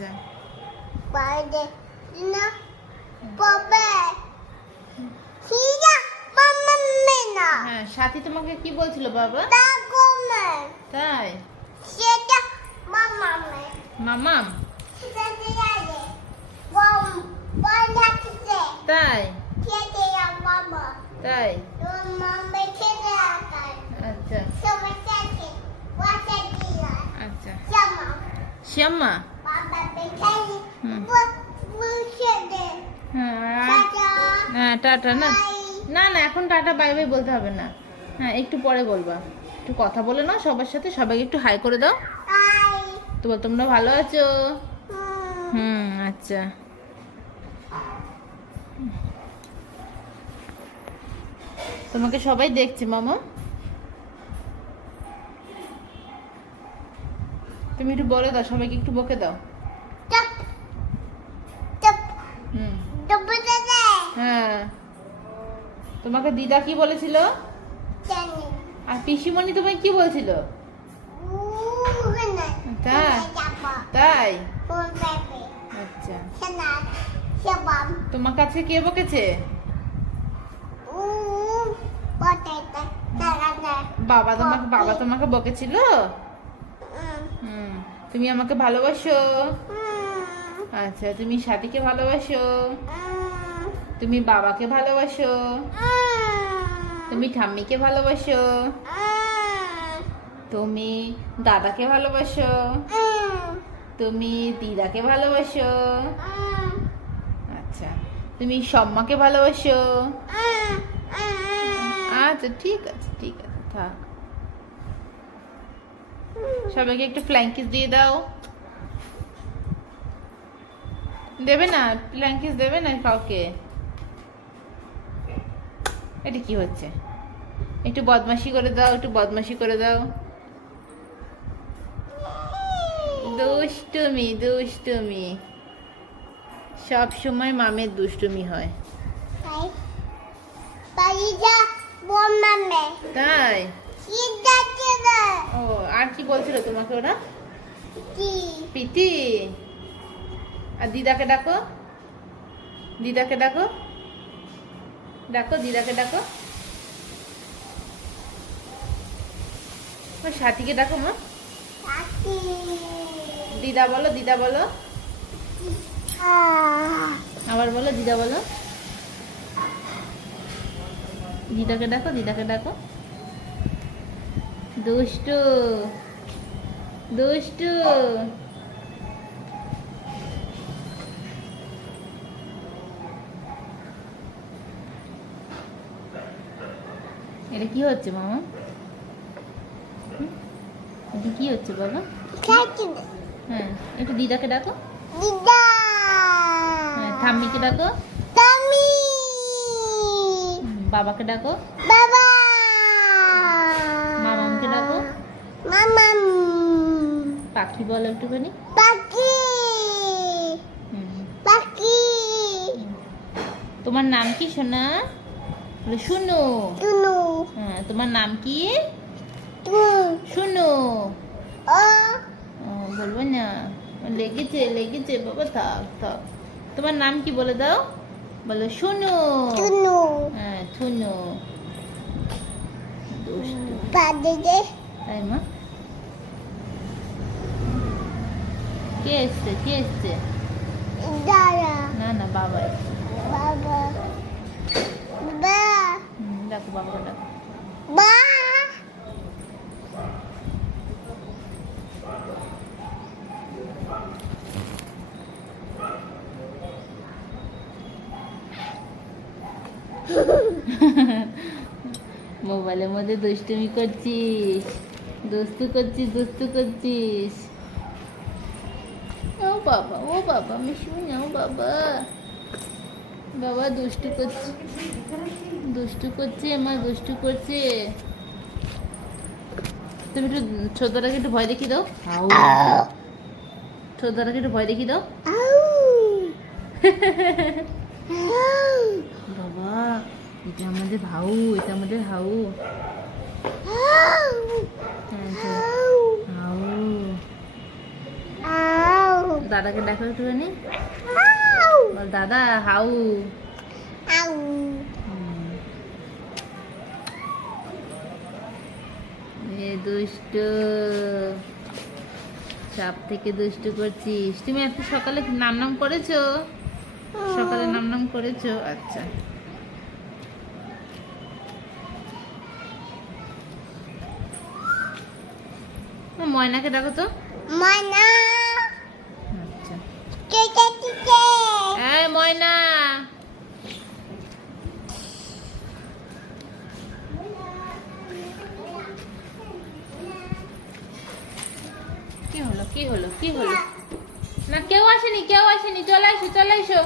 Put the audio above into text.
আচ্ছা বাইরে না বাবা সিয়া মাম্মা মেনা হ্যাঁ সাথী তোমাকে কি বলছিল বাবা তা গোমে তাই সেটা মাম্মা মে মামাম সেটা দিয়ে বম বানাতে তাই সেটা ইয়া বাবা তাই তো মাম্মা খেতে আকার আচ্ছা সবাই খেতে ওয়াটা দিয়া আচ্ছা জামা শ্যামা বাবা বেখাই হুম। বুঝে দে হ্যাঁ টাটা হ্যাঁ টাটা না বাই না না এখন টাটা বাই বাই বলতে হবে না হ্যাঁ একটু পরে বলবা একটু কথা বলে নাও সবার সাথে সবাইকে একটু হাই করে দাও বাই তো বল তোমরা ভালো আছো আচ্ছা তোমাকে সবাই দেখছে মামা তুমি একটু বলে দাও সবাইকে একটু বকে দাও টপ টপ হুম টপ দে দে হ্যাঁ তোমাকে দিদা কি বলেছিল জানি আর পিসিমণি তোমায় কি বলছিল উগনে তাই যাবা তাই কোন বেবি আচ্ছা সেনা সেবাম তোমার কাছে কে বকেছে উ পটেটা দাঁড়া বাবা তোমাকে বকেছিল হুম তুমি আমাকে ভালোবাসো আচ্ছা তুমি সাথীকে ভালোবাসো তুমি বাবাকে ভালোবাসো তুমি ঠাম্মিকে ভালোবাসো তুমি দাদাকে ভালোবাসো তুমি দিদাকে ভালোবাসো আচ্ছা তুমি সম্মাকে ভালোবাসো আচ্ছা ঠিক আছে থাক সবাইকে একটু ফ্ল্যাঙ্কিস দিয়ে দাও দেবে না ফ্ল্যাঙ্কিস দেবে না কাউকে এটা কি হচ্ছে একটু বদমাশি করে দাও দুষ্টুমি সব সময় মামের দুষ্টুমি হয় তাই পাইজা বমামে তাই সিদা চিদা ও আর কি বলছিল তোমাকে ওরা কি প্রীতি আর দিদাকে ডাকো দিদাকে ডাকো ওই সাথীকে ডাকো মা সাথী দিদা বলো আবার বলো দিদা বলো দিদাকে ডাকো দুষ্টু এটা কি হচ্ছে মামা এটা কি হচ্ছে বাবা সাথী হ্যাঁ একটু দিদাকে ডাকো দিদা হ্যাঁ ঠাম্মিকে ডাকো তামি বাবাকে ডাকো বাবা মামামকে ডাকো মামাম পাখি বলো একটুখানি পাখি হুম। পাখি তোমার নাম কি সোনা বলে শুনো টুনু হ্যাঁ তোমার নাম কি টু শুনো ও বলবো না লেগেছে বাবা থাক তোমার নাম কি বলে দাও বলো শুনো টুনু হ্যাঁ শুনো দুষ্টু পাদে তাই মা কে এসছে দাদা না বাবা এসছে বাবা বা ডাকো বাবাকে ডাকো বা মোবাইলের মধ্যে দুষ্টুমি করছিস দুস্তু করছিস ও বাবা আমি শুনি বাবা দুষ্টু করছে মা দুষ্টু করছে তুমি একটু ছোটটাকে একটু ভয় দেখিয়ে দাও ছোটটাকে একটু ভয় দেখিয়ে দাও বাবা এটা আমাদের হাউ হাউ দাদাকে দেখো একটুখানি। আউ বল দাদা হাউ। আউ এ দুষ্টু, চাপ থেকে দুষ্টু করছিস। তুমি আজকে সকালে নাম নাম করেছো? সকালে নাম নাম করেছো? আচ্ছা। ময়নাকে ডাকো তো। মানা আচ্ছা। কে কে কে কে এই ময়না, কি হলো কি হলো কি হলো? না কেউ আসেনি, কেউ আসেনি, চলে এসো চলে এসো।